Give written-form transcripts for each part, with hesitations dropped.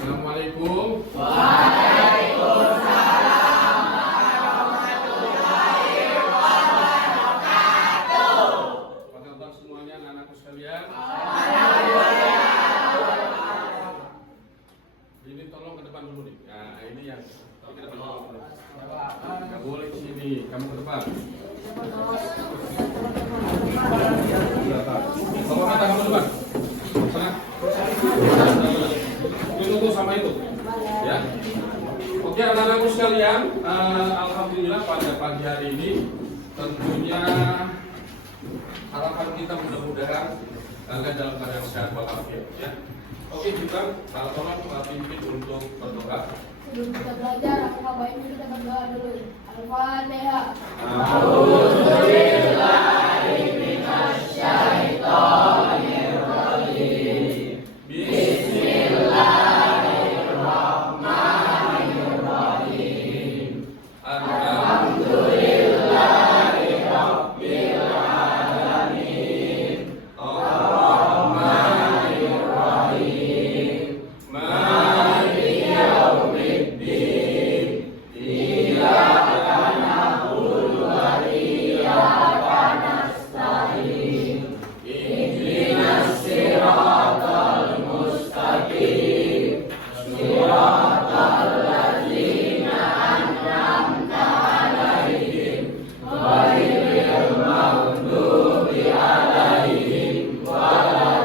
Assalamualaikum. Waalaikumsalam warahmatullahi wabarakatuh. Apa kabar semuanya anak-anakku sekalian? Ini tolong ke depan dulu nih. Nah, ini yang ke depan dulu. Nggak boleh di sini. Kamu ke depan. Bawa mata kamu depan. Sana. Tunggu sama itu. Ya. Oke, anak-anakku sekalian, alhamdulillah pada pagi hari ini tentunya harapan kita mudah-mudahan kalian dalam keadaan sehat walafiat ya. Oke, kita tolong pimpin untuk berdoa. Sebelum kita belajar, aku baiknya kita berdoa dulu. Al-Fatihah. A'udzubillahi minasyaitonir rajim. Bismillahirrahmanirrahim. Alhamdulillahi rabbil alamin. Ar-Rahmanir Rahim. Maliki yaumiddin. Iyyaka na'budu wa iyyaka nasta'in. Ihdinas siratal mustaqim. Siratal ladzina an'amta 'alaihim ghairil maghdubi 'alaihim waladdallin.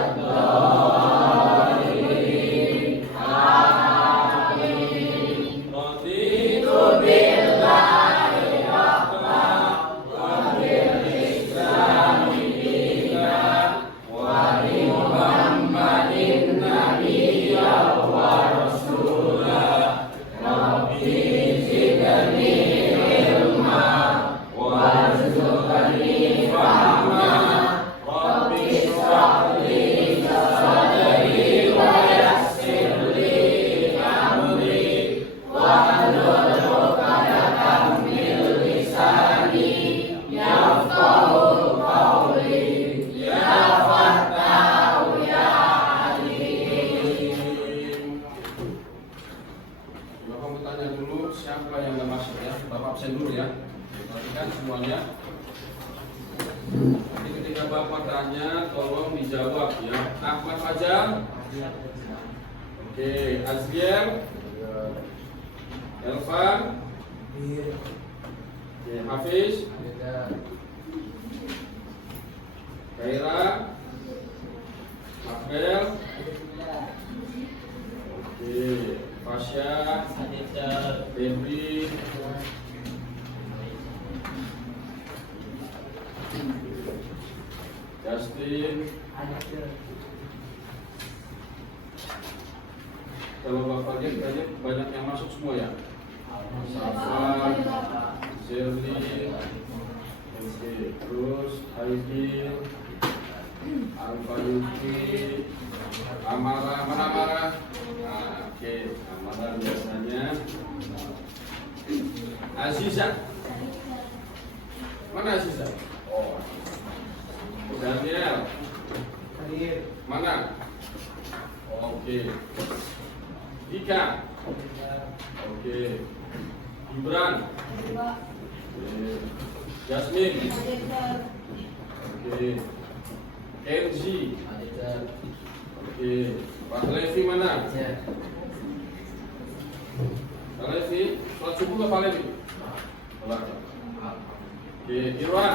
Amin. Raditu billahi rabbana wa bil islami dinan wa bi Muhammadin nabiyyan wa rasulah. Rabbi zidni ilma warzuqni fahma. Rabbi shrah li sadri wa yassir li amri wahlul 'uqdatam min lisani yafqahu qawli. Ya Fattahu ya Alim. Bapak mau tanya dulu siapa yang nggak masuk ya. Bapak absen dulu ya. Perhatikan semuanya. Nanti ketika Bapak tanya, tolong dijawab ya. Ahmad Fajar. Oke, Azgier. Elvan. Oke, Hafiz. Kaira. Abel. Oke, Fasya. Febri. Justin. Kalau Bapak lihat banyak yang masuk semua ya. Safa, Zerli, oke, terus Aidil, Alfayuki, Amara, mana Amara? Nah, oke, Amara biasanya. Aziza, mana Aziza? Oh, Daniel, mana? Oke, Ika, oke, Gibran, oke, Jasmine, oke, Erzi, oke, Pak Levi mana? Pak Levi, sholat subuh ke Pak Levi? Oke, Irwan,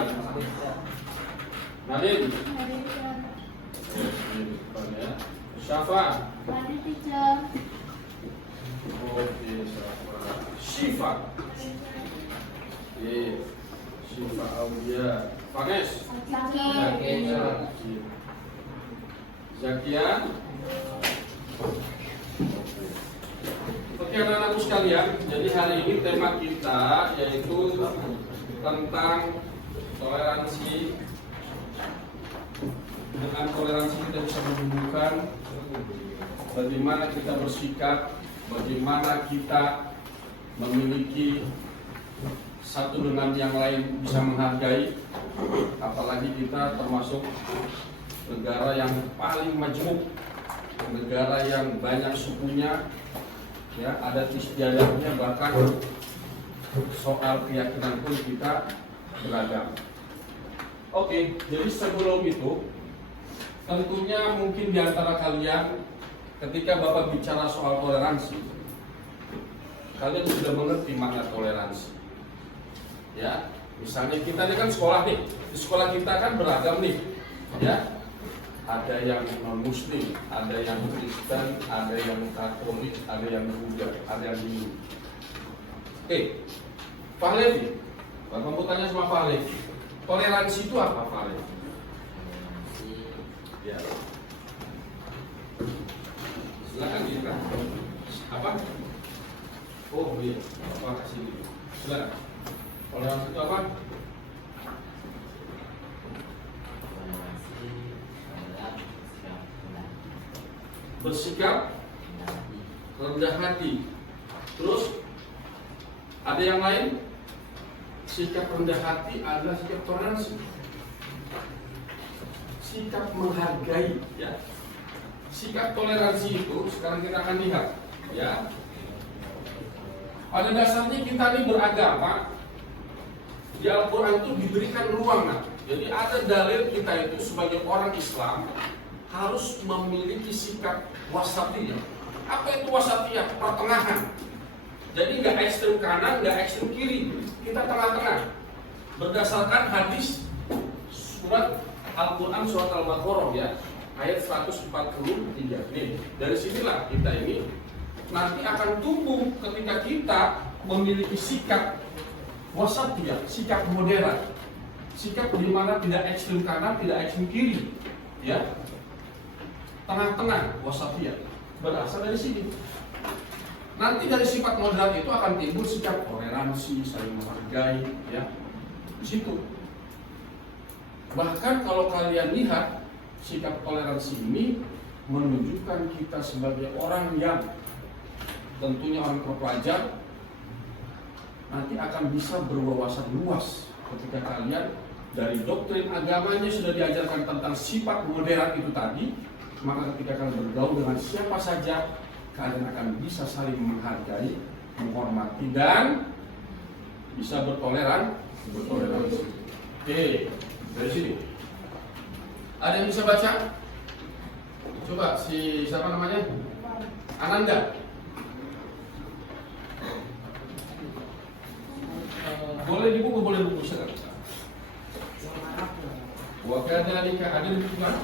Nadine, Syafa, oke, Syifa, Syifa Aulia, Fanes, Zakia. Oke anak-anakku sekalian, jadi hari ini tema kita yaitu tentang toleransi. Dengan toleransi kita bisa menunjukkan bagaimana kita bersikap, bagaimana kita memiliki satu dengan yang lain bisa menghargai, apalagi kita termasuk negara yang paling majmuk negara yang banyak sukunya, ya, adat istiadatnya, bahkan soal keyakinan pun kita beragam. Oke, jadi sebelum itu, tentunya mungkin di antara kalian ketika Bapak bicara soal toleransi, kalian sudah mengerti makna toleransi. Ya, misalnya kita ini kan sekolah nih, di sekolah kita kan beragam nih, ya. Ada yang non Muslim, ada yang Kristen, ada yang Katolik, ada yang Buddha, ada yang Hindu. Oke, Pak Levi, Bapak mau tanya sama Pak Levi, toleransi itu apa, Pak Levi? Ya, silakan kita. Apa? Oh iya, Bapak kasih dulu. Silakan. Toleransi itu apa? Bersikap rendah hati. Terus ada yang lain? Sikap rendah hati adalah sikap toleransi. Sikap menghargai, ya. Sikap toleransi itu sekarang kita akan lihat, ya. Pada dasarnya kita ini beragama, di Al-Quran itu diberikan ruang, nah. Jadi ada dalil kita itu sebagai orang Islam harus memiliki sikap wasatiyah. Apa itu wasatiyah? Pertengahan. Jadi nggak ekstrem kanan, nggak ekstrem kiri. Kita tengah-tengah. Berdasarkan hadis surat Al-Quran surat Al-Baqarah, ya, ayat 143. Nih, dari sinilah kita ini nanti akan tumbuh ketika kita memiliki sikap wasatiyah, sikap moderat, sikap di mana tidak ekstrem kanan, tidak ekstrem kiri, ya. Tengah-tengah, wasatiyah, berasal dari sini. Nanti dari sifat moderat itu akan timbul sikap toleransi, saling menghargai, ya, di situ. Bahkan kalau kalian lihat, sikap toleransi ini menunjukkan kita sebagai orang yang tentunya orang terpelajar, nanti akan bisa berwawasan luas ketika kalian dari doktrin agamanya sudah diajarkan tentang sifat moderat itu tadi. Maka ketika kalian bergaul dengan siapa saja, kalian akan bisa saling menghargai, menghormati, dan bisa bertoleransi. Oke, dari sini. Ada yang bisa baca? Coba, siapa namanya? Ananda. Boleh di buku, boleh buku sekarang. Wa kadzalika, ada di buku mana?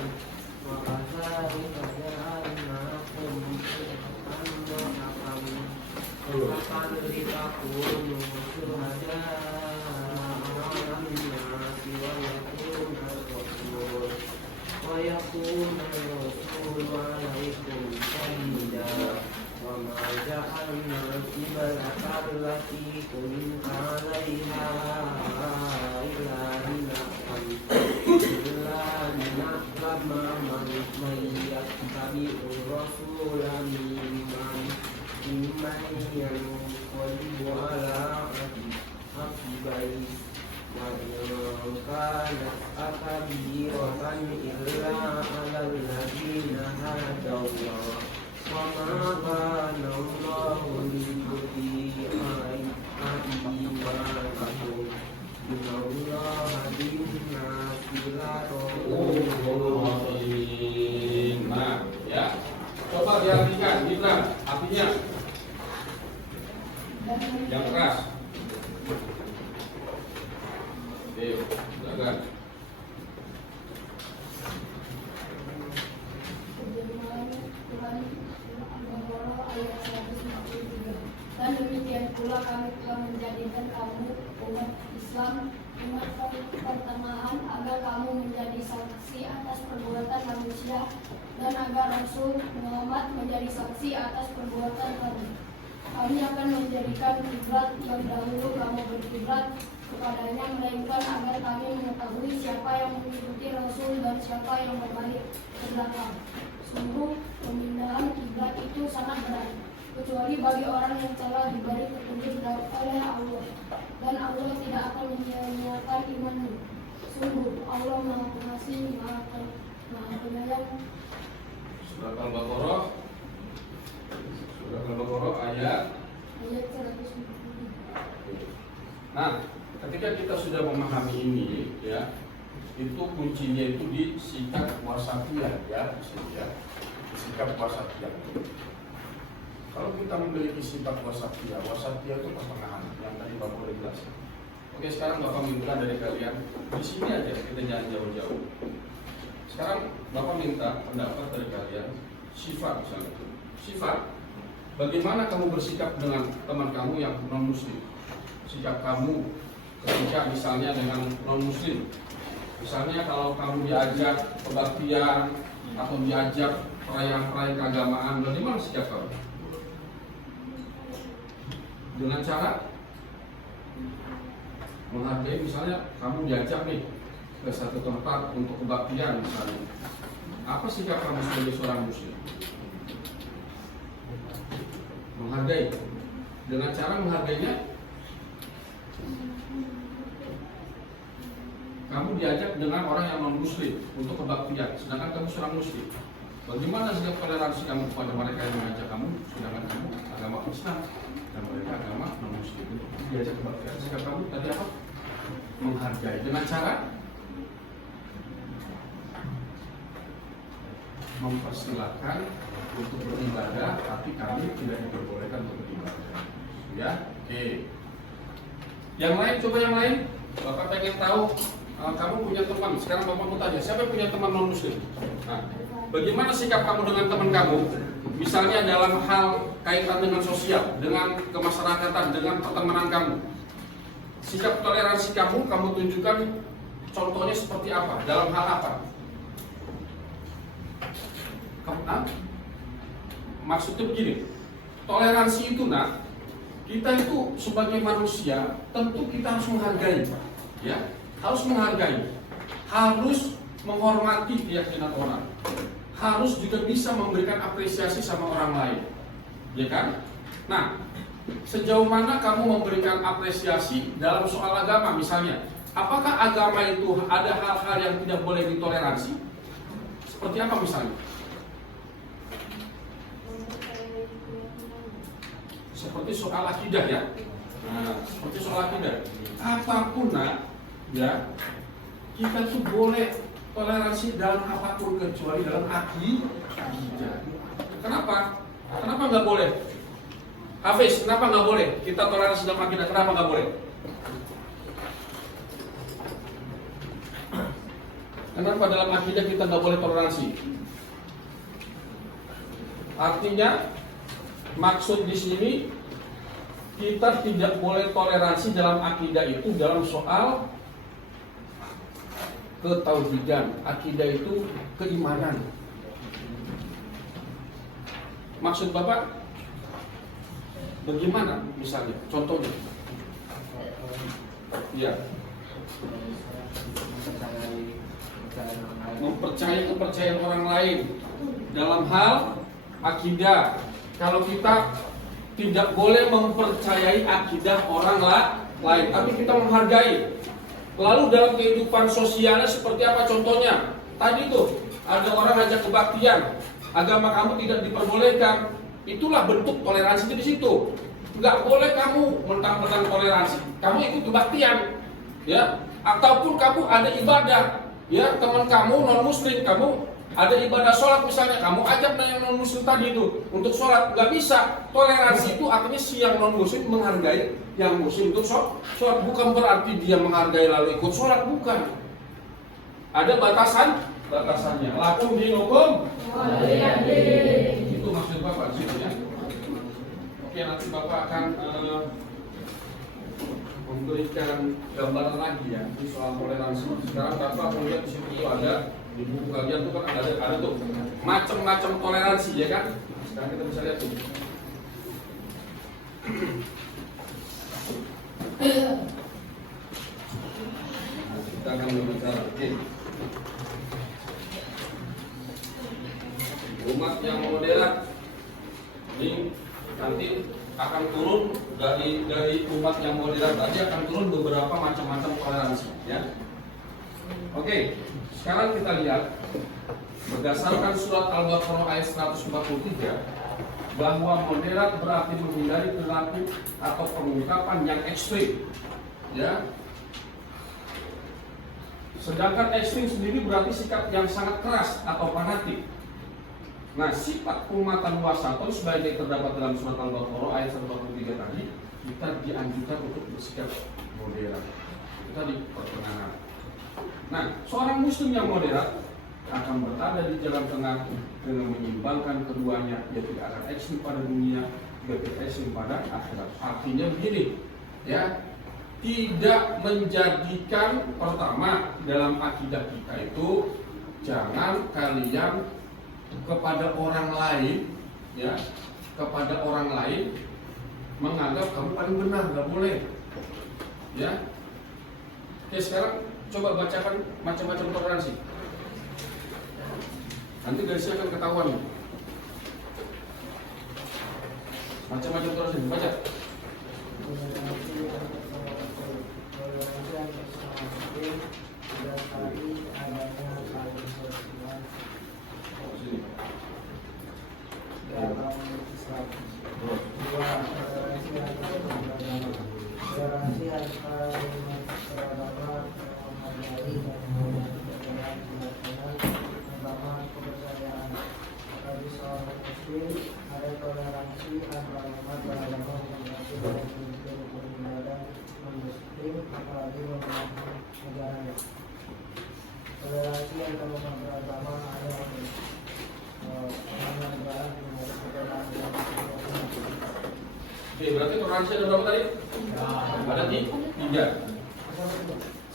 Nah, ya, coba diartikan, Gibran, artinya yang keras. Silakan. Dan demikian pula kami telah menjadikan kamu umat Islam, umat pertengahan, agar kamu menjadi saksi atas perbuatan manusia, dan agar Rasul Muhammad menjadi saksi atas perbuatan kamu. Kami akan menjadikan kiblat yang dahulu kamu berkiblat kepadanya, melainkan agar kami mengetahui siapa yang mengikuti Rasul dan siapa yang berbalik ke belakang. Sungguh pemindahan kiblat itu sangat berat, kecuali bagi orang yang telah diberi petunjuk oleh Allah, dan Allah tidak akan menyia-nyiakan imanmu. Sungguh Allah Maha Pengasih, Maha Penyayang. Surat Al-Baqarah ayat. Ayat 140. Nah, ketika kita sudah memahami ini, ya, itu kuncinya itu di sikap wasatiyah, ya, sikap wasatiyah. Kalau kita memiliki sikap wasatiyah itu pertengahan, yang tadi Bapak udah jelas. Oke, sekarang Bapak minta dari kalian di sini aja, kita jangan jauh-jauh. Sekarang Bapak minta pendapat dari kalian sifat misalnya. Sifat, bagaimana kamu bersikap dengan teman kamu yang non-muslim? Sikap kamu ketika misalnya dengan non-muslim. Misalnya kalau kamu diajak kebaktian atau diajak perayaan-perayaan keagamaan, bagaimana sikap kamu? Dengan cara menghargai, misalnya kamu diajak nih ke satu tempat untuk kebaktian misalnya. Apa sikap kamu sebagai seorang muslim? Menghargai. Dengan cara menghargainya, kamu diajak dengan orang yang non muslim untuk kebaktian, sedangkan kamu seorang muslim. Bagaimana sikap toleransi kamu kepada mereka yang mengajak kamu, sedangkan kamu agama Islam dan mereka agama non muslim untuk diajak kebaktian? Sikap kamu tadi apa? Menghargai. Dengan cara mempersilahkan untuk beribadah, tapi kami tidak diperbolehkan untuk beribadah. Ya, oke. Yang lain, coba yang lain. Bapak pengen tahu, kamu punya teman. Sekarang Bapak mau tanya, siapa yang punya teman non muslim? Nah, bagaimana sikap kamu dengan teman kamu? Misalnya dalam hal kaitan dengan sosial, dengan kemasyarakatan, dengan pertemanan kamu. Sikap toleransi kamu tunjukkan contohnya seperti apa? Dalam hal apa? Maksudnya begini, toleransi itu kita itu sebagai manusia tentu kita harus menghargai, ya, harus menghargai, harus menghormati keyakinan orang, harus juga bisa memberikan apresiasi sama orang lain, ya kan? Nah, sejauh mana kamu memberikan apresiasi dalam soal agama misalnya? Apakah agama itu ada hal-hal yang tidak boleh ditoleransi? Seperti apa misalnya? Seperti soal akidah, ya. Nah, seperti soal akidah. Apapun ya, kita tuh boleh toleransi dalam apapun kecuali dalam akidah. Kenapa? Kenapa nggak boleh? Hafiz, kenapa nggak boleh kita toleransi dalam akidah? Kenapa nggak boleh? Kenapa dalam akidah kita nggak boleh toleransi? Artinya, maksud di sini kita tidak boleh toleransi dalam akidah itu dalam soal ketauhidan. Akidah itu keimanan. Maksud Bapak bagaimana misalnya? Contohnya? Ya. Mempercayai kepercayaan orang lain dalam hal akidah. Kalau kita tidak boleh mempercayai akidah orang lain, tapi kita menghargai. Lalu dalam kehidupan sosialnya seperti apa contohnya? Tadi tuh ada orang ajak kebaktian, agama kamu tidak diperbolehkan. Itulah bentuk toleransi di situ. Nggak boleh kamu mentang-mentang toleransi, kamu ikut kebaktian, ya. Ataupun kamu ada ibadah, ya, teman kamu non muslim, kamu ada ibadah sholat misalnya, kamu ajak yang non muslim tadi itu untuk sholat, nggak bisa. Toleransi itu artinya si yang non muslim menghargai yang muslim untuk sholat, bukan berarti dia menghargai lalu ikut sholat, bukan. Ada batasannya. Lakum dinukum. Itu maksud Bapak gitu ya. Oke, nanti Bapak akan memberikan gambaran lagi ya di soal toleransi. Sekarang Bapak melihat di situ ada di buku kalian tuh kan ada tuh macam-macam toleransi, ya kan? Sekarang kita bisa lihat tuh. Kita akan berbicara. Umat yang moderat ini nanti akan turun dari umat yang moderat tadi akan turun beberapa macam-macam toleransi, ya. Oke, sekarang kita lihat Berdasarkan surat Al-Baqarah ayat 143, bahwa moderat berarti menghindari perilaku atau pengungkapan yang ekstrim, ya. Sedangkan ekstrim sendiri berarti sikap yang sangat keras atau fanatik. Nah, sifat umatan wasatun sebagai terdapat dalam surat Al-Baqarah ayat 143 tadi, kita dianjurkan untuk bersikap moderat. Kita di pertengahan. Nah, seorang muslim yang moderat akan berada di jalan tengah dengan menyimbangkan keduanya, yaitu tidak akan ekstrim pada dunia, tidak ekstrim pada akhirat. Artinya begini, ya, tidak menjadikan pertama dalam akidah kita itu jangan kalian kepada orang lain, ya, kepada orang lain menganggap kamu paling benar, nggak boleh, ya. Oke, sekarang coba bacakan macam-macam toleransi. Nanti garisnya akan ketahuan. Macam-macam toleransi, baca. Ada toleransi antara umat beragama dan beribadah non-muslim, apalagi membenarkan negaranya. Toleransi antara umat beragama adalah negara Oke, berarti toleransi ada berapa tadi? Ada 3.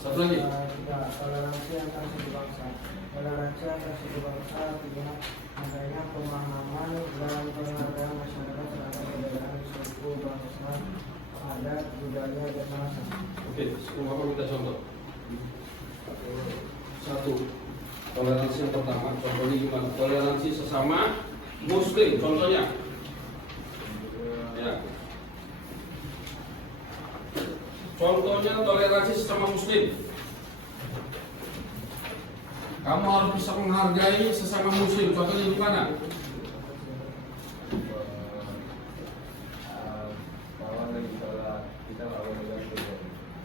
Satu lagi. Toleransi antar suku bangsa. Toleransi antar suku bangsa artinya adanya pemahaman dan penghargaan masyarakat terhadap perbedaan suku bangsa, adat, budaya, dan bahasa. Oke, Bapak minta contoh. 1. Toleransi yang pertama, contohnya gimana? Toleransi sesama muslim, contohnya. Ya. Contohnya toleransi sesama muslim. Kamu harus bisa menghargai sesama muslim. Contohnya gimana?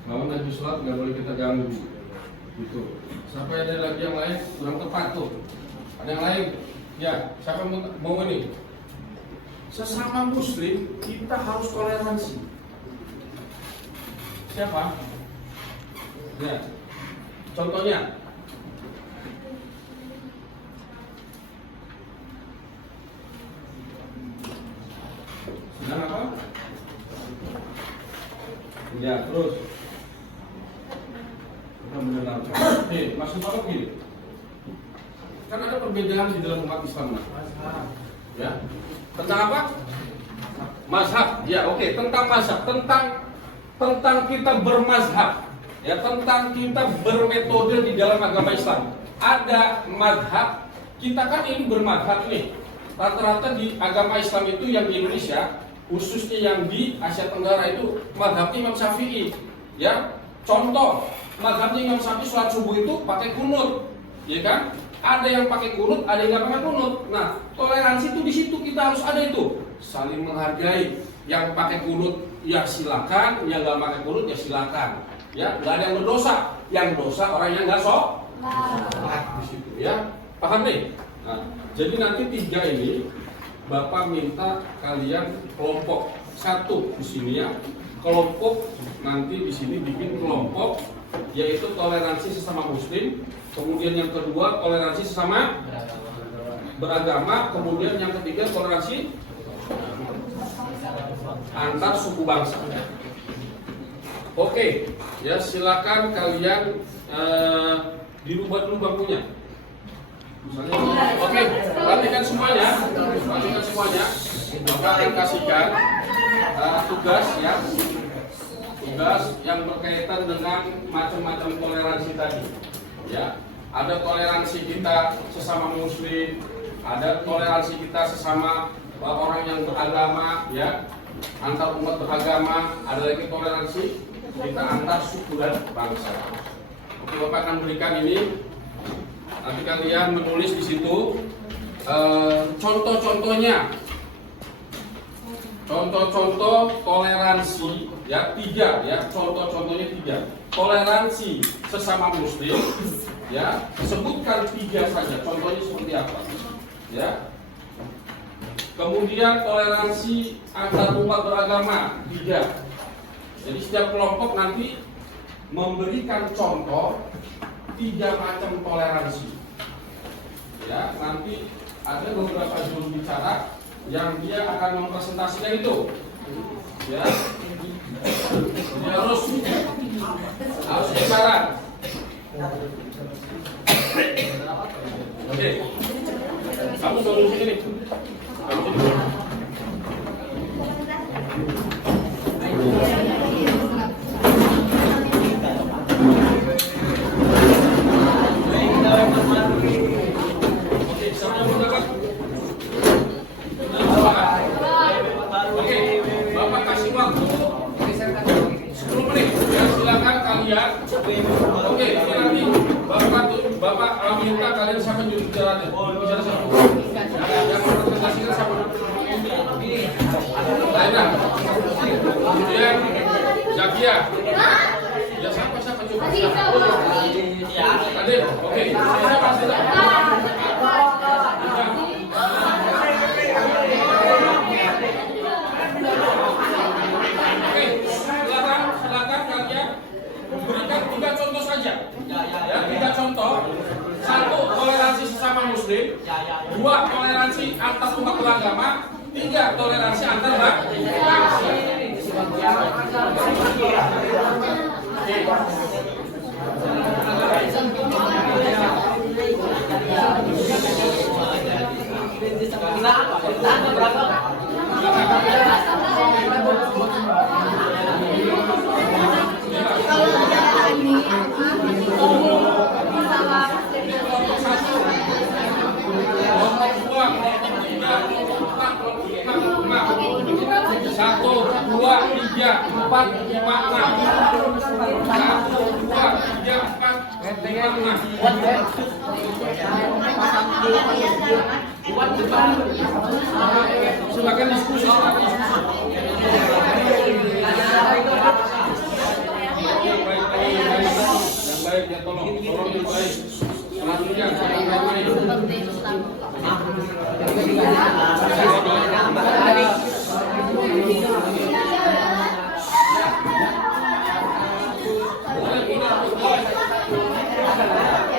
Lawan lagi sholat nggak boleh kita ganggu. Gitu. Sampai ada lagi yang lain kurang tepat tuh. Ada yang lain? Ya, siapa mau ini? Sesama muslim kita harus toleransi. Siapa? Ya. Contohnya. Sedang apa? Ya, terus. Kita mendengar. Oke, maksud apa gini? Kan ada perbedaan di dalam umat Islam, Mas. Ya. Tentang apa? Mazhab. Ya, oke, tentang mazhab, tentang kita bermazhab. Ya, tentang kita bermetode di dalam agama Islam. Ada mazhab, kita kan ini bermazhab nih. Rata-rata di agama Islam itu yang di Indonesia, khususnya yang di Asia Tenggara itu mazhabnya Imam Syafi'i. Ya, contoh mazhabnya Imam Syafi'i sholat subuh itu pakai kunut, ya kan? Ada yang pakai kunut, ada yang nggak pakai kunut. Nah, toleransi itu di situ kita harus ada itu, saling menghargai. Yang pakai kunut ya silakan, yang nggak pakai kunut ya silakan. Ya, nggak ada yang berdosa. Yang dosa orang yang nggak sholat di situ. Ya, paham nih? Nah, jadi nanti 3 ini Bapak minta kalian kelompok 1 di sini ya, kelompok nanti di sini bikin kelompok yaitu toleransi sesama muslim, kemudian yang kedua toleransi sesama beragama, kemudian yang ketiga toleransi antar suku bangsa. Oke, ya silakan kalian dirubah dulu bangkunya. Misalnya, oke, perhatikan semuanya, Bapak akan kasihkan tugas ya, tugas yang berkaitan dengan macam-macam toleransi tadi. Ya, ada toleransi kita sesama muslim, ada toleransi kita sesama orang yang beragama, ya, antar umat beragama, ada lagi toleransi kita antar suku dan bangsa. Oke, Bapak akan berikan ini Nanti kalian menulis di situ contoh-contohnya. Contoh-contoh toleransi ya, 3 ya, contoh-contohnya 3. Toleransi sesama muslim ya, sebutkan 3 saja contohnya seperti apa ya. Kemudian toleransi antar umat beragama 3. Jadi setiap kelompok nanti memberikan contoh 3 macam toleransi ya. Nanti ada beberapa juru bicara yang dia akan mempresentasikan itu ya. Dia harus bicara. Oke, kamu tunggu sini nih. Kamu sini. Oke, ini nanti Bapak minta kalian siapa juru bicaranya? Bicara siapa? Yang mempresentasikan siapa? Laina. Kemudian Zakia. Ya siapa coba? Adit. Oke. Silakan kalian berikan 3 contoh saja. Ya, 3 contoh. 1 toleransi sesama muslim, 2 toleransi antar umat beragama, 3 toleransi antar bangsa. Satu, dua, tiga, empat, lima, enam. 1, 2, 3, 4, 5, 6. Silakan diskusi. Yang baik ya, tolong yang baik. Selanjutnya yang baik.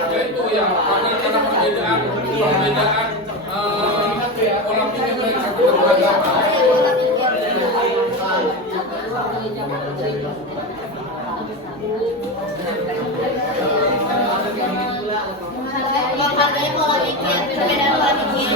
Yaitu ya, karena perbedaan pola pikir mereka beragama. Makanya pola pikir, perbedaan pola pikir.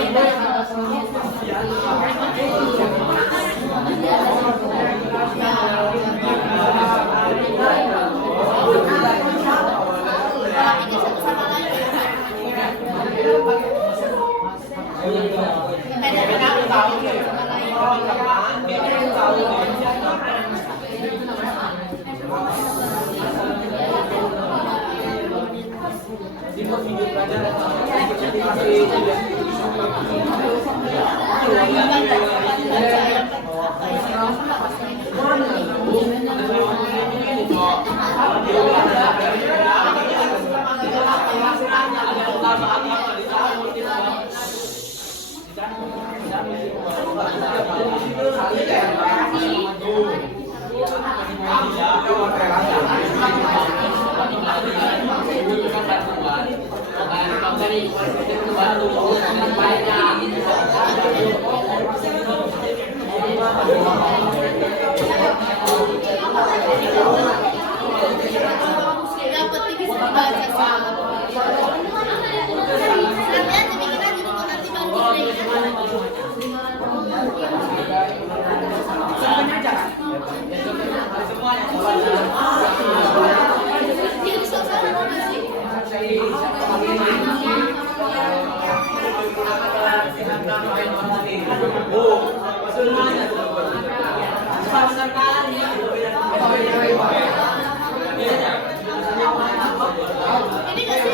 Ini kasih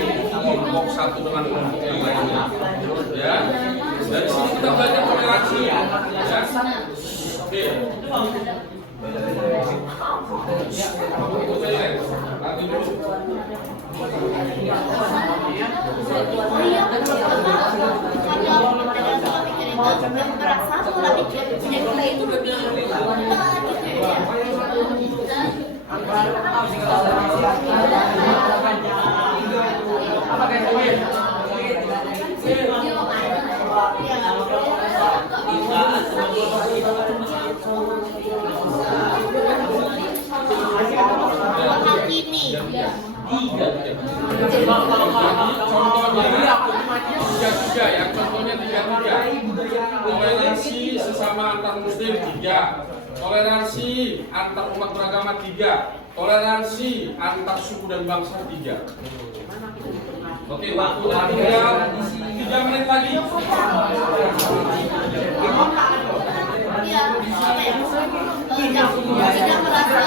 menghargai kelompok satu dengan kelompok yang lainnya. Ya, dari sini kita belajar toleransi. Ya, oke. Nanti dulu. merasa sholat kita itu lebih Contohnya ya, contohnya tiga. Toleransi sesama antar muslim 3, toleransi antar umat beragama 3, toleransi antar suku dan bangsa 3. Oke, waktu tinggal 3 menit lagi. tidak merasa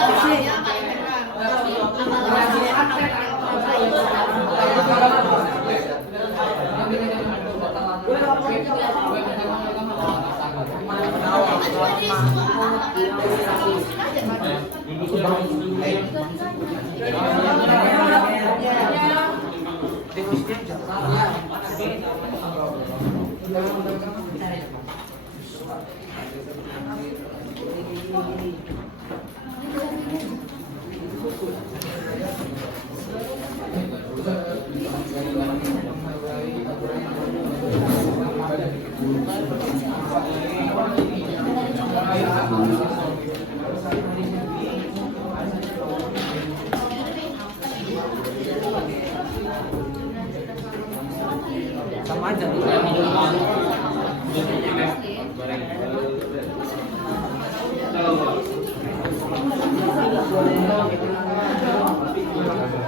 sama aja.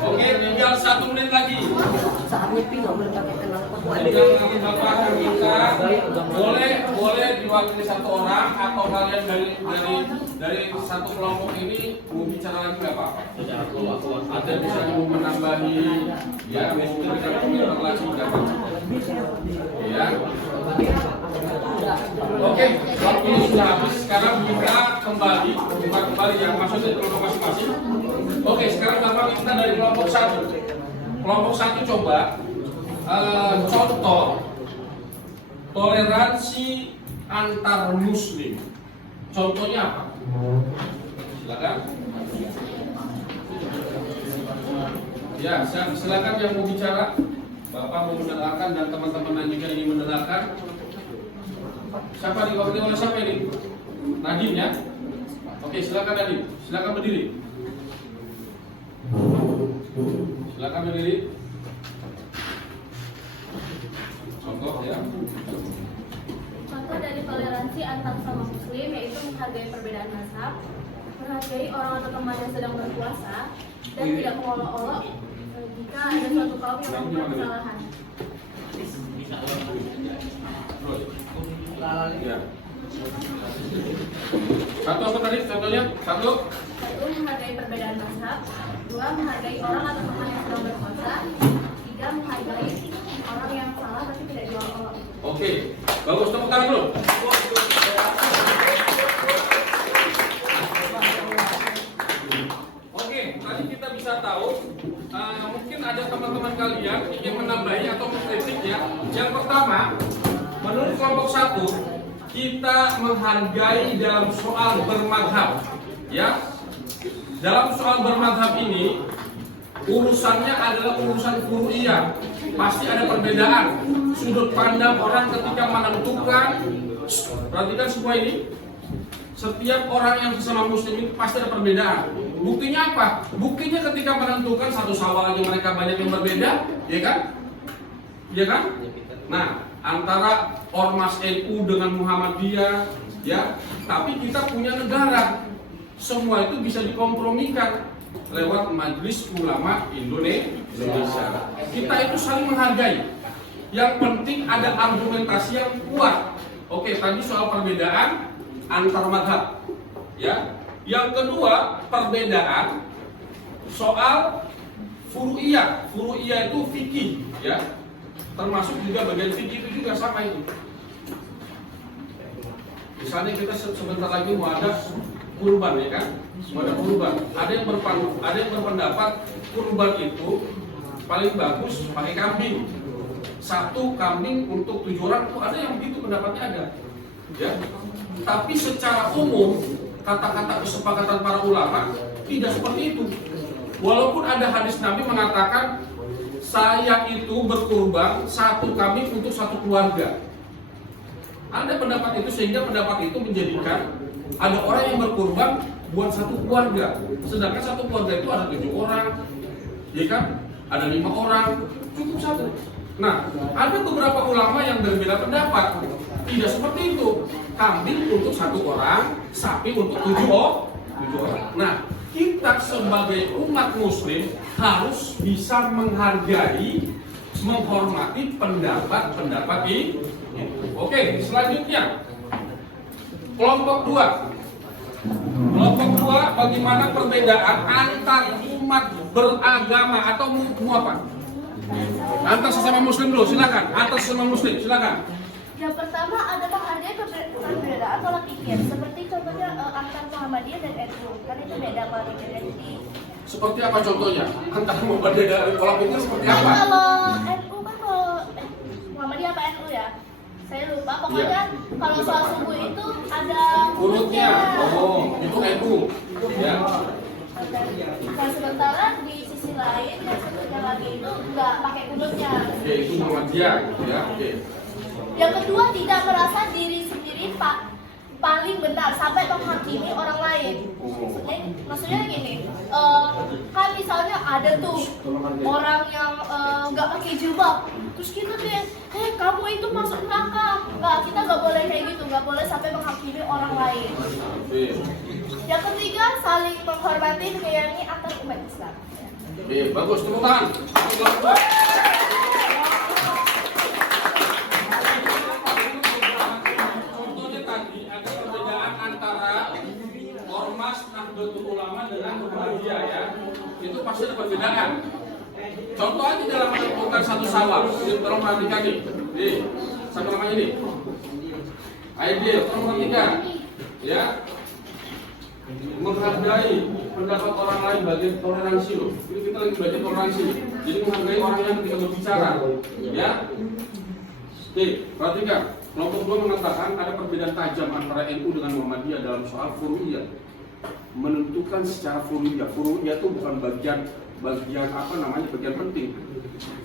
Oke, tinggal 1 menit lagi. Boleh diwakili 1 orang atau kalian dari satu kelompok ini mau bicara lagi nggak apa-apa. Ada bisa mau menambahi, ya mungkin kita komentar lagi nggak apa-apa. Ya. Oke, waktu ini sudah habis. Sekarang kita kembali yang maksudnya kelompok masing-masing. Oke, sekarang Bapak minta dari kelompok 1. Kelompok 1 coba contoh toleransi antar muslim. Contohnya apa? Silakan. Ya, silakan yang mau bicara. Bapak mau mendengarkan dan teman-teman yang juga ingin mendengarkan. Siapa diwakili oleh siapa ini? Nadine ya. Oke, silakan Nadine. Silakan berdiri. Silakan berdiri. Contoh ya. Contoh dari toleransi antar sesama muslim yaitu menghargai perbedaan mazhab, menghargai orang atau teman yang sedang berpuasa, dan tidak mengolok-olok jika ada suatu kaum yang melakukan kesalahan. Ya. Satu apa tadi contohnya? Satu Menghargai perbedaan mazhab. 2. Menghargai orang atau teman yang sedang berpuasa. 3. Menghargai orang yang salah tapi tidak diolok-olok. Oke, bagus, tepuk tangan dulu. Oke, tadi kita bisa tahu mungkin ada teman-teman kalian ingin menambahi atau mengkritik ya. Yang pertama, menurut kelompok 1 kita menghargai dalam soal bermadhab ya. Dalam soal bermadhab ini urusannya adalah urusan furu'iyah. Pasti ada perbedaan sudut pandang orang ketika menentukan. Perhatikan semua ini. Setiap orang yang sesama muslim ini pasti ada perbedaan. Buktinya apa? Buktinya ketika menentukan satu Syawal aja mereka banyak yang berbeda, ya kan? Ya kan? Nah, antara Ormas NU dengan Muhammadiyah, ya. Tapi kita punya negara. Semua itu bisa dikompromikan lewat Majelis Ulama Indonesia. Kita itu saling menghargai. Yang penting ada argumentasi yang kuat. Oke, tadi soal perbedaan antar mazhab. Ya. Yang kedua, perbedaan soal Furu'iyah itu fikih, ya. Termasuk juga bagian fikih itu juga sama itu. Misalnya kita sebentar lagi mau ada kurban, ya kan? Mau ada kurban. Ada yang berpendapat kurban itu paling bagus pakai kambing. Satu kambing untuk 7 orang itu ada yang begitu pendapatnya ada. Ya. Tapi secara umum kata-kata kesepakatan para ulama tidak seperti itu. Walaupun ada hadis Nabi mengatakan saya itu berkurban 1 kambing untuk 1 keluarga. Ada pendapat itu sehingga pendapat itu menjadikan ada orang yang berkurban buat 1 keluarga. Sedangkan 1 keluarga itu ada 7 orang, ya kan? Ada 5 orang, cukup 1. Nah, ada beberapa ulama yang berbeda pendapat. Tidak seperti itu. Kambing untuk 1 orang, sapi untuk 7 orang. Nah, kita sebagai umat muslim harus bisa menghargai, menghormati pendapat ini. Oke, selanjutnya kelompok 2. Kelompok 2, bagaimana perbedaan antar umat beragama atau apa? Antar sesama muslim dulu, silakan. Antar sesama muslim, silakan. Yang pertama adalah ada perbedaan pola pikir, seperti contohnya antar Muhammadiyah dan NU, kan itu beda pola pikir. Seperti apa contohnya? Antar Muhammadiyah dan pola pikir seperti Kan apa? kalau NU kan kalau Muhammadiyah apa NU ya? Saya lupa. Pokoknya kalau soal subuh itu ada Urutnya. Oh, itu NU. Ya. Nah sementara di sisi lain yang satunya lagi itu nggak pakai urutnya. Oke, itu Muhammadiyah, ya. Oke. Yang kedua, tidak merasa diri sendiri paling benar sampai menghakimi orang lain. Maksudnya gini, kan misalnya ada tuh orang yang nggak pakai jilbab, terus kita kayak, kamu itu masuk neraka. Nggak, kita nggak boleh kayak gitu, nggak boleh sampai menghakimi orang lain. Yang ketiga, saling menghormati, menyayangi antar umat Islam. Oke, bagus, tepuk tangan. Contohnya tadi ada perbedaan antara Ormas Nahdlatul Ulama dengan Muhammadiyah, ya. Itu pasti ada perbedaan. Contoh aja dalam menentukan 1 Syawal. Tolong perhatikan nih. Nih, satu namanya nih. Aidil, tolong perhatikan. Ya. Menghargai pendapat orang lain, bagian toleransi loh. Ini kita lagi belajar toleransi. Jadi menghargai orang yang ketika berbicara, ya. Oke, perhatikan. Kelompok 2 mengatakan ada perbedaan tajam antara NU dengan Muhammadiyah dalam soal furu'iyah. Menentukan secara furu'iyah. Furu'iyah itu bukan bagian apa namanya, bagian penting.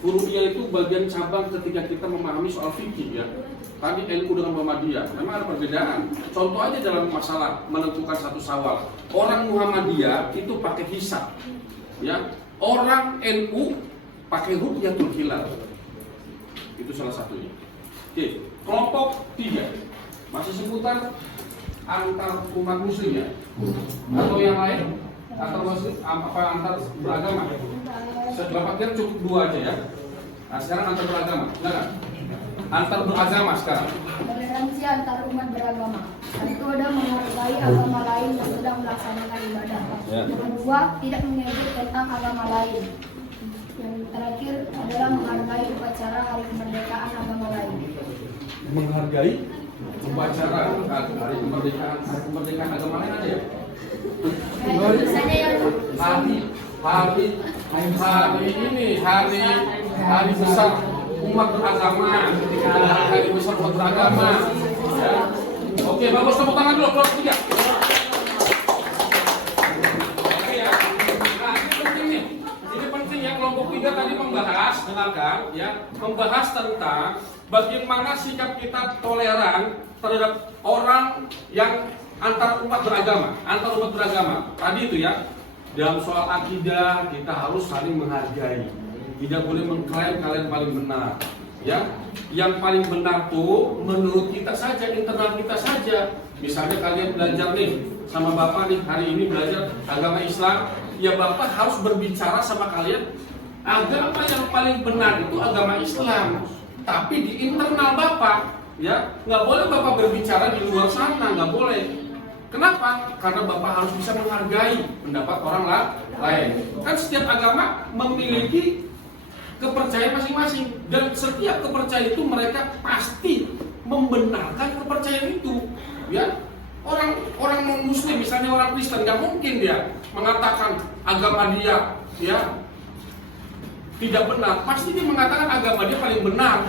Furu'iyah itu bagian cabang ketika kita memahami soal fikih, ya. Tadi NU dengan Muhammadiyah, memang ada perbedaan. Contoh aja dalam masalah menentukan 1 Syawal. Orang Muhammadiyah itu pakai hisab, ya. Orang NU pakai ru'yatul hilal. Itu salah satunya. Oke, kelompok 3 masih seputar antar umat muslim, ya. Atau yang lain? Antar muslim, antar beragama? Bapak kira cukup 2 aja, ya. Nah, sekarang antar beragama, silakan. Antar beragama sekarang. Toleransi antar umat beragama. Itu ada menghargai agama lain yang sedang melaksanakan ibadah. Yang kedua, tidak mengejek tentang agama lain. Yang terakhir adalah menghargai upacara hari kemerdekaan agama lain. Menghargai upacara hari kemerdekaan agama lain ada, ya? Misalnya yang hari besar umat beragama, hari besar umat beragama, ya. Oke, bagus, tepuk tangan dulu, kelompok 3. Oke, ya. Nah, ini penting nih. Ini penting, ya. Kelompok 3 tadi membahas, dengarkan, ya, membahas tentang bagaimana sikap kita toleran terhadap orang yang antar umat beragama. Tadi itu, ya. Dalam soal akidah kita harus saling menghargai. Tidak boleh mengklaim kalian paling benar, ya. Yang paling benar tuh menurut kita saja, internal kita saja. Misalnya kalian belajar nih sama Bapak nih, hari ini belajar agama Islam, ya Bapak harus berbicara sama kalian agama yang paling benar itu agama Islam. Tapi di internal Bapak, ya, nggak boleh Bapak berbicara di luar sana, nggak boleh. Kenapa? Karena Bapak harus bisa menghargai pendapat orang lain. Kan setiap agama memiliki kepercayaan masing-masing, dan setiap kepercayaan itu mereka pasti membenarkan kepercayaan itu. Ya, orang Muslim, misalnya orang Kristen, nggak mungkin dia mengatakan agama dia ya tidak benar. Pasti dia mengatakan agama dia paling benar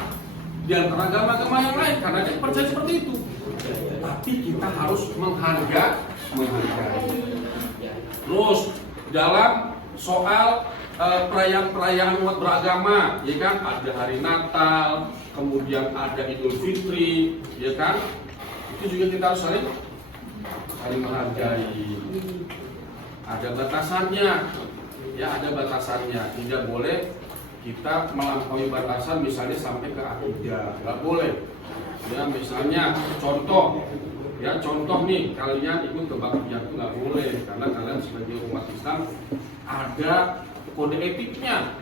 di antara agama-agama yang lain karena dia percaya seperti itu. Tapi kita harus menghargai. Terus dalam soal perayaan-perayaan umat beragama, ya kan, ada hari Natal, kemudian ada Idul Fitri, ya kan, itu juga kita harus saling menghargai. Ada batasannya, ya ada batasannya. Tidak boleh kita melampaui batasan, misalnya sampai ke akidah, nggak boleh. Ya misalnya contoh nih, kalian ikut kebaktian itu nggak boleh, karena kalian sebagai umat Islam ada kode etiknya.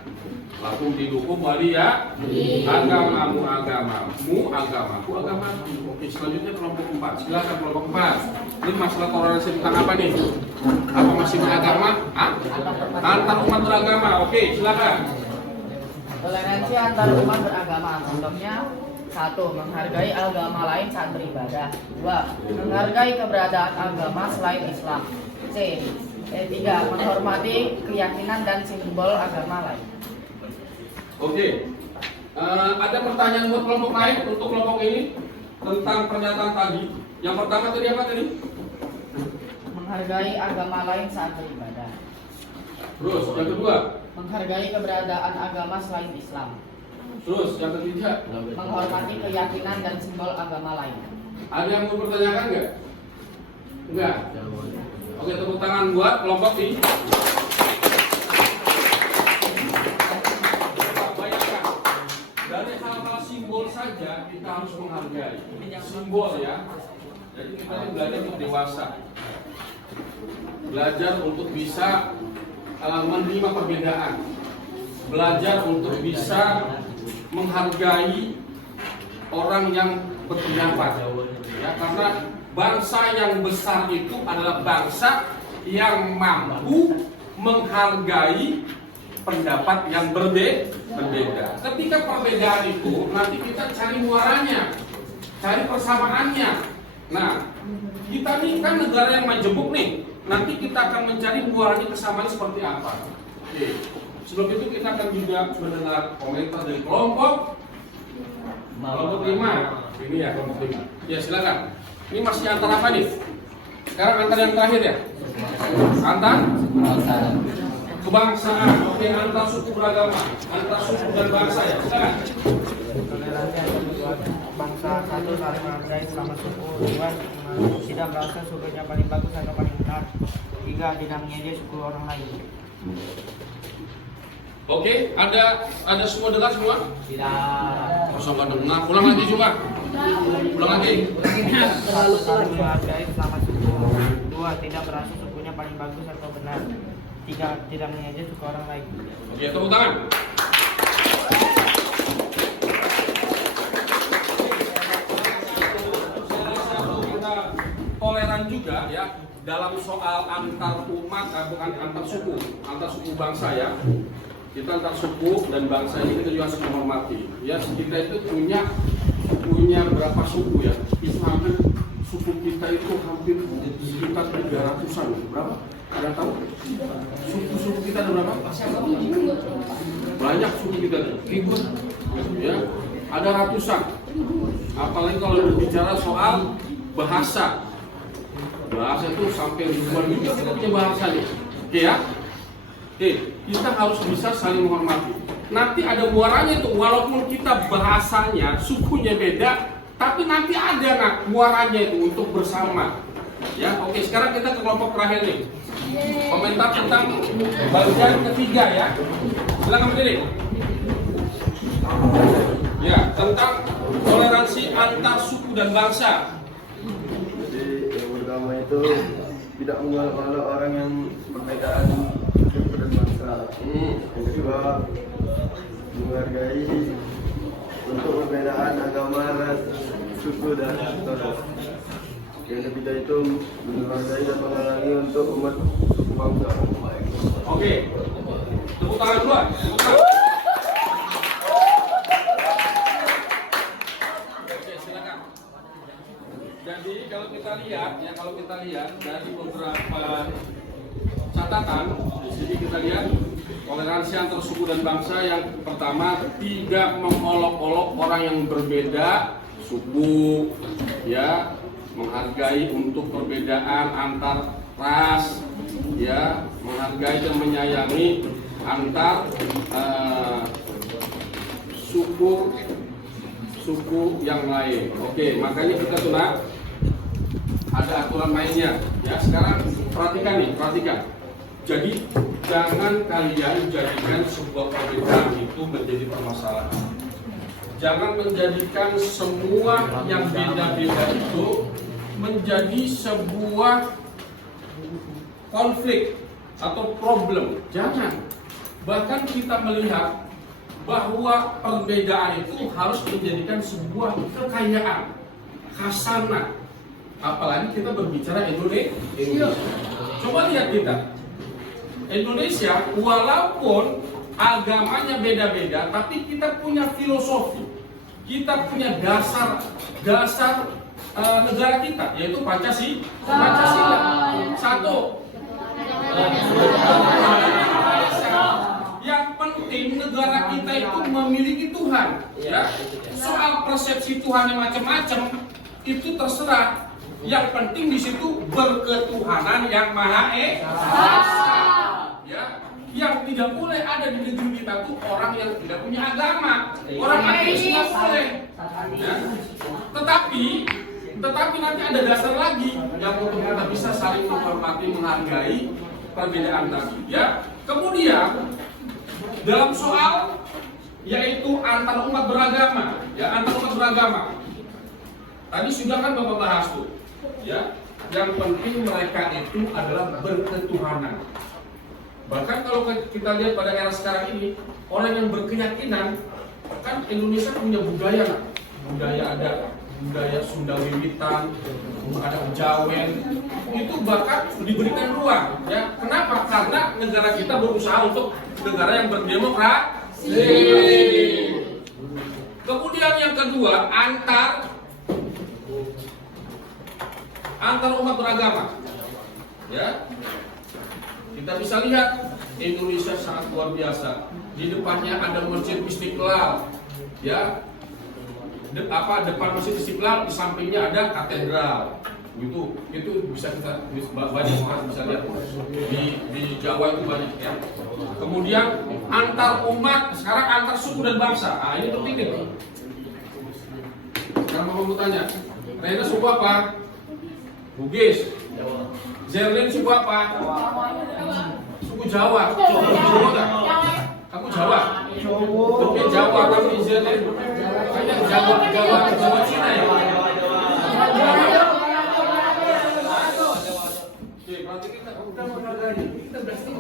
Lakum dinukum waliya agamamu agamaku. Oke, selanjutnya kelompok 4. Silakan kelompok 4. Ini masalah toleransi tentang apa nih? Apa masih beragama? Antar umat beragama. Oke, silakan. Toleransi antar umat beragama. Contohnya: 1. Menghargai agama lain saat beribadah. 2. Menghargai keberadaan agama selain Islam. 3. Menghormati keyakinan dan simbol agama lain. Oke, ada pertanyaan buat kelompok lain untuk kelompok ini tentang pernyataan tadi. Yang pertama tadi apa tadi? Menghargai agama lain saat beribadah. Terus yang kedua? Menghargai keberadaan agama selain Islam. Terus yang ketiga? Menghormati keyakinan dan simbol agama lain. Ada yang mau pertanyakan nggak? Enggak. Oke, tepuk tangan buat kelompok ini. Bayangkan, dari hal-hal simbol saja kita harus menghargai. Simbol ya. Jadi kita ini belajar untuk dewasa. Belajar untuk bisa menerima perbedaan. Belajar untuk bisa menghargai orang yang berpendapat. Ya, karena bangsa yang besar itu adalah bangsa yang mampu menghargai pendapat yang berbeda. Ketika perbedaan itu nanti kita cari muaranya, cari persamaannya. Nah, kita ini kan negara yang majemuk nih. Nanti kita akan mencari muaranya kesamaan seperti apa. Oke. Sebelum itu kita akan juga mendengar komentar dari kelompok 5. Ini ya kelompok 5. Ya silakan. Ini masih antar apa nih? Sekarang antar yang terakhir ya? Antar kebangsaan. Oke, antar suku beragama, antar suku dan bangsa ya. Silakan. Toleransi antar bangsa. 1. Saling menghargai selama suku. 2. Tidak merasa sukunya paling bagus atau paling benar. 3. Tidak mengejek suku orang lain. Oke, ada semua dengar semua? Tidak. Kosong nggak dengar. Ulang lagi coba. Ulang lagi. 1. Saling menghargai selama suku. 2. Tidak merasa sukunya paling bagus atau benar. 3. Tidak mengejek suku orang lain. Oke, tepuk tangan. Kita toleran juga ya dalam soal antar umat, bukan antar suku bangsa ya. Kita antar suku dan bangsa ini kita juga harus menghormati. Ya, kita itu punya berapa suku ya? Itu hampir suku kita itu hampir sekitar 300-an. Berapa? Ada tahu? Suku kita ada berapa? Banyak suku kita ikut. Ya, ada ratusan. Apalagi kalau berbicara soal bahasa. Bahasa itu sampai ribuan juga kita punya bahasa nih. Oke ya? Oke, kita harus bisa saling menghormati. Nanti ada muaranya tuh, walaupun kita bahasanya, sukunya beda, tapi nanti ada muaranya itu untuk bersama. Ya, oke, sekarang kita ke kelompok terakhir nih. Komentar tentang bagian ketiga ya. Silakan berdiri. Ya, tentang toleransi antar suku dan bangsa. Jadi yang pertama itu tidak menolak orang yang perbedaan suku dan bangsa. Yang kedua, menghargai untuk perbedaan agama, ras, suku dan ras. Yang ketiga itu menghargai dan mengalangi untuk umat suku bangsa. Oke, tepuk tangan dua. Tepuk tangan. Oke, silakan. Jadi kalau kita lihat dari beberapa catatan, di sini kita lihat toleransi antar suku dan bangsa yang pertama, tidak mengolok-olok orang yang berbeda suku, ya, menghargai untuk perbedaan antar ras, ya, menghargai dan menyayangi antar suku yang lain. Oke, makanya kita tuh ada aturan mainnya. Ya, sekarang perhatikan. Jadi jangan kalian jadikan sebuah perbedaan itu menjadi permasalahan. Jangan menjadikan semua yang beda-beda itu menjadi sebuah konflik atau problem. Jangan. Bahkan kita melihat bahwa perbedaan itu harus dijadikan sebuah kekayaan, khasanah. Apalagi kita berbicara Indonesia. Coba lihat kita. Indonesia, walaupun agamanya beda-beda, tapi kita punya filosofi, kita punya dasar negara kita, yaitu Pancasila. Satu. Yang penting negara kita itu memiliki Tuhan. Ya. Soal persepsi Tuhan yang macam-macam itu terserah. Yang penting di situ berketuhanan yang Maha Esa. Ya, yang tidak boleh ada di negeri kita tuh orang yang tidak punya agama, orang ateis nggak boleh. Ya. Tetapi nanti ada dasar lagi yang untuk kita bisa saling menghormati, menghargai perbedaan tadi. Ya. Kemudian dalam soal yaitu antar umat beragama, ya, antar umat beragama. Tadi sudah kan Bapak bahas tuh, ya. Yang penting mereka itu adalah berketuhanan. Bahkan kalau kita lihat pada era sekarang ini, orang yang berkeyakinan, kan Indonesia punya budaya, ada budaya Sunda Wiwitan, ada Jawen, itu bahkan diberikan ruang. Ya, kenapa? Karena negara kita berusaha untuk negara yang berdemokrasi. Kemudian yang kedua, antar umat beragama. Ya. Kita bisa lihat Indonesia sangat luar biasa. Di depannya ada Masjid Istiqlal, ya. Depan Masjid Istiqlal, di sampingnya ada katedral. Itu bisa kita banyak bisa lihat di Jawa itu banyak, ya. Kemudian antar umat, sekarang antar suku dan bangsa. Ah, ini penting nih. Sekarang mau tanya, Rena suku apa? Bugis. Zerlin suku apa? Suku Jawa. Jawa nggak? Kamu Jawa? Oke, Jawa. Tapi Zerlin kayaknya Jawa Cina ya? Oke, berarti kita menghargai. Kita berarti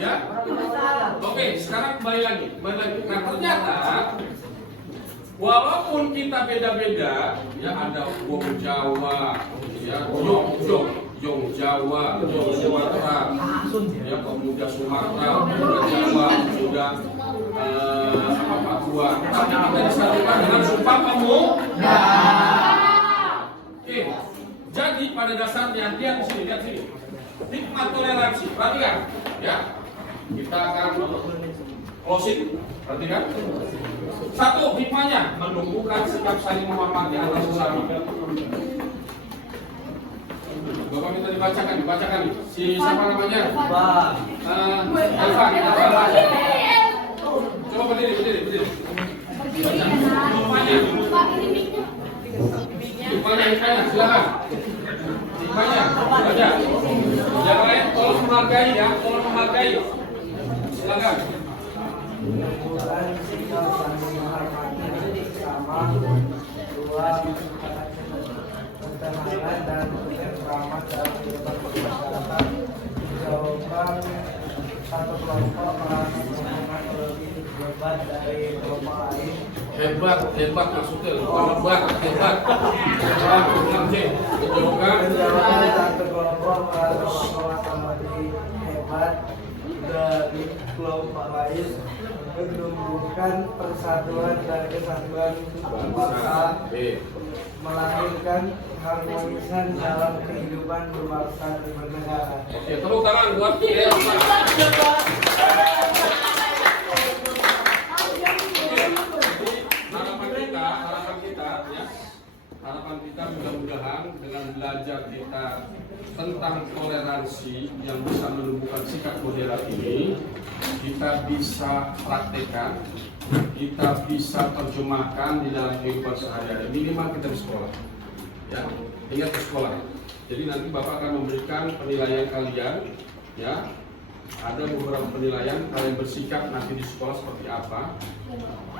ya? Oke, sekarang kembali lagi. Nah, ternyata walaupun kita beda-beda, ya, ada Wong Jawa, ya, Yong Jawa, Yong Sumatera, ya, pemuda Sumatera, pemuda Jawa, pemuda Papua. Tapi kita disatukan dengan Sumpah Pemuda. Oke, jadi pada dasarnya lihat sini. Hikmah toleransi, perhatikan, ya. Kita akan closing, perhatikan. Satu, hikmahnya menumbuhkan sikap saling menghormati antar sesama. Bapak minta dibacakan nih. Siapa namanya? Elvan. Coba berdiri. Hikmahnya, silakan. Hikmahnya, baca. Yang lain tolong menghargai, ya, silakan. Menimbulkan sikap saling menghormati sama, dua, ketenangan dan keselamatan dalam kehidupan masyarakat, menjauhkan satu kelompok melakukan hubungan lebih hebat dari kelompok lain. Hebat maksudnya hebat. Menjauhkan Menjauhkan satu kelompok atau hebat dari kelompok lain, menumbuhkan persatuan dan kesatuan bangsa, melahirkan harmonisan dalam kehidupan berbangsa dan bernegara. Oke, tepuk tangan buat harapan kita mudah-mudahan dengan belajar kita tentang toleransi yang bisa menumbuhkan sikap moderat ini, kita bisa praktekkan, kita bisa terjemahkan di dalam kehidupan sehari-hari. Minimal kita di sekolah, ya, ingat ke sekolah. Jadi nanti Bapak akan memberikan penilaian kalian, ya. Ada beberapa penilaian kalian bersikap nanti di sekolah seperti apa,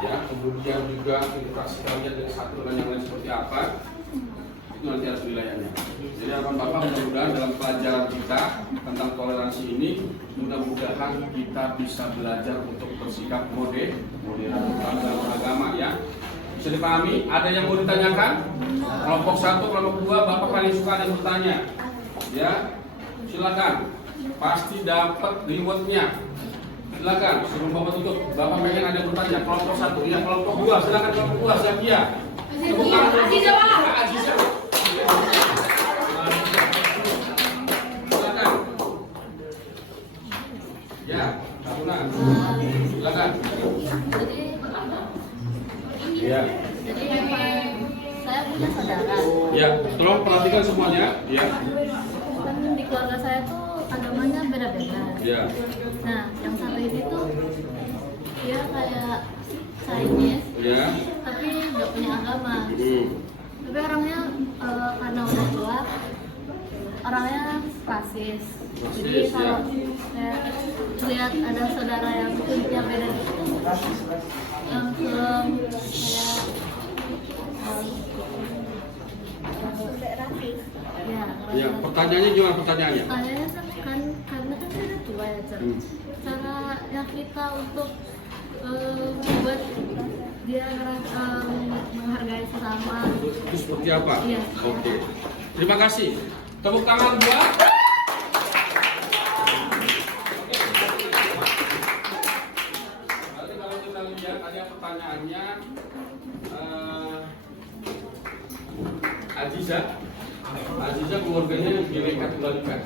ya. Kemudian juga interaksi kalian dari satu dengan yang lain seperti apa, itu nanti ada penilaiannya. Jadi harapan Bapak mudah-mudahan dalam pelajaran kita tentang toleransi ini, mudah-mudahan kita bisa belajar untuk bersikap moderat dalam agama, ya. Bisa dipahami? Ada yang mau ditanyakan? Kelompok 1, kelompok 2, Bapak paling suka ada yang bertanya, ya. Silakan. Pasti dapat rewardnya. Silakan, sebelum Bapak tutup, Bapak pengen ada yang bertanya. Kelompok 1, ya. Kelompok 2, silakan kelompok 2, siap ya. Aziza. Silakan. Ya, silakan. Ya. Jadi saya punya saudara. Ya, tolong perhatikan semuanya. Ya. Kan di keluarga saya tuh agamanya beda-beda. Ya. Nah, yang satu ini tuh dia kayak Chinese, Ya. tapi nggak punya agama. Hmm. Tapi orangnya karena udah tua, orangnya rasis. Jadi Rasis, kalau ya. saya lihat ada saudara yang kulitnya beda gitu, langsung kayak ya. Ya, pertanyaannya gimana pertanyaannya? Kayaknya kan karena kan saya udah tua ya, Cak. Cara yang kita untuk membuat dia menghargai sesama. Itu seperti apa? Iya. Oke. Terima kasih. Tepuk tangan buat. Nanti kalau kita lihat ada pertanyaannya, Aziza keluarganya Bineka Tunggal Ika.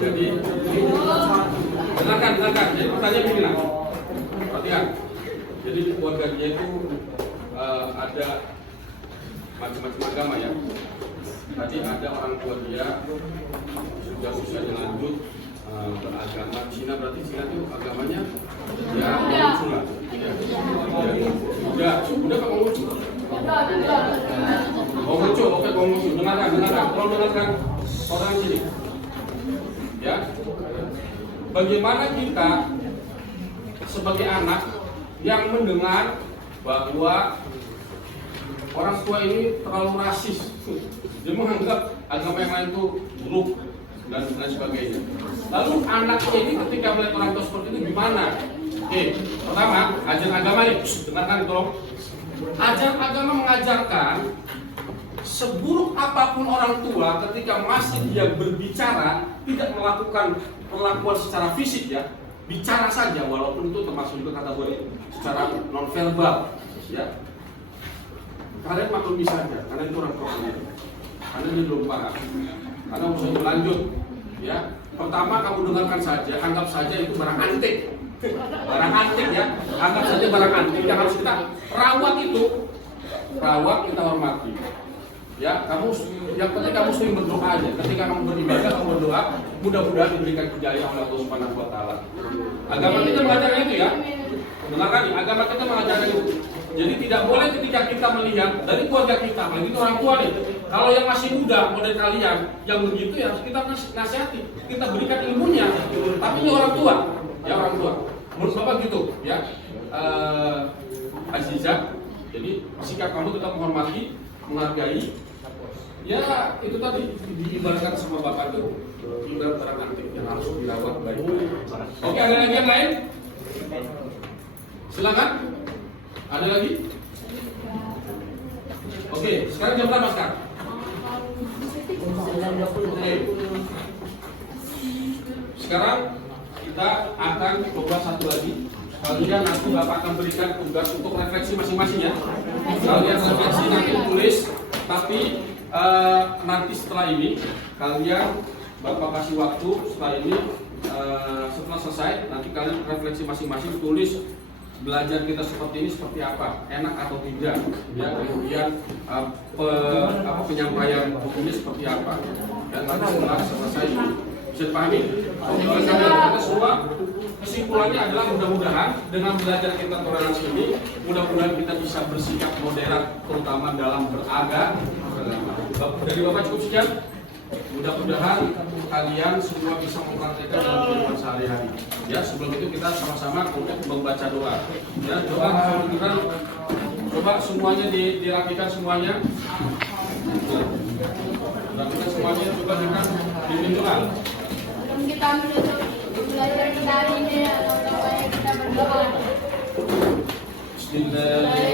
Jadi silakan. Jadi pertanyaan begini lah. Perhatikan. Jadi di keluarga dia itu ada macam-macam agama, ya. Tadi ada orang tua dia sudah usianya lanjut beragama Cina, berarti Cina itu agamanya ya Konghucu lah. Udah Pak Konghucu. Konghucu, oke Konghucu. Dengarkan. Tolong dengarkan orang sini. Ya. Bagaimana kita sebagai anak yang mendengar bahwa orang tua ini terlalu rasis, dia menganggap agama yang lain itu buruk dan lain sebagainya. Lalu anaknya ini ketika melihat orang tua seperti itu gimana? Oke, pertama ajaran agama nih, dengarkan tolong. Ajaran agama mengajarkan seburuk apapun orang tua ketika masih dia berbicara tidak melakukan perlakuan secara fisik, ya. Bicara saja, walaupun itu termasuk juga kategori secara nonverbal, ya. Kalian maklumi saja, karena itu orang tua kalian. Karena ini belum paham. Karena usaha berlanjut, ya. Pertama kamu dengarkan saja, anggap saja itu barang antik. Barang antik, ya. Anggap saja barang antik yang harus kita rawat itu. Rawat, kita hormati. Ya, yang penting kamu sering berdoa aja. Ketika kamu beribadah, kamu berdoa, mudah-mudahan diberikan hidayah oleh Allah Subhanahu wa taala. Agama kita mengajarkan itu, ya. Dengarkan nih, agama kita mengajarkan itu. Jadi tidak boleh ketika kita melihat dari keluarga kita, apalagi itu orang tua nih. Kalau yang masih muda, model kalian, yang begitu ya harus kita nasihati, kita berikan ilmunya. Tapi ini orang tua, ya orang tua. Menurut Bapak gitu, ya. Aziza, jadi sikap kamu tetap menghormati, menghargai. Ya itu tadi diibaratkan sama Bapak itu ibarat barang antik yang harus dirawat baik. Oke, ada lagi yang lain? Silakan. Ada lagi? Oke, sekarang jam berapa sekarang? Oke. Sekarang kita akan coba satu lagi. Kalian nanti Bapak akan berikan tugas untuk refleksi masing-masing ya. Kalian refleksi nanti tulis, tapi nanti setelah ini kalian Bapak kasih waktu setelah ini setelah selesai nanti kalian refleksi masing-masing tulis belajar kita seperti ini seperti apa, enak atau tidak, ya kemudian penyampaian bukunya seperti apa, dan nanti setelah selesai bisa dipahami. Oke, kita semua kesimpulannya adalah mudah-mudahan dengan belajar kita toleransi ini, mudah-mudahan kita bisa bersikap moderat terutama dalam beragama. Dari Bapak cukup sekian. Mudah-mudahan kalian semua bisa mempraktekkan dalam kehidupan sehari-hari. Ya, sebelum itu kita sama-sama untuk membaca doa. Ya, doa mudah-mudahan coba semuanya dirapikan semuanya. Rapikan semuanya, coba kita pimpin doa. Sebelum kita menutup belajar kita hari ini, kita berdoa. Bismillahirrahmanirrahim.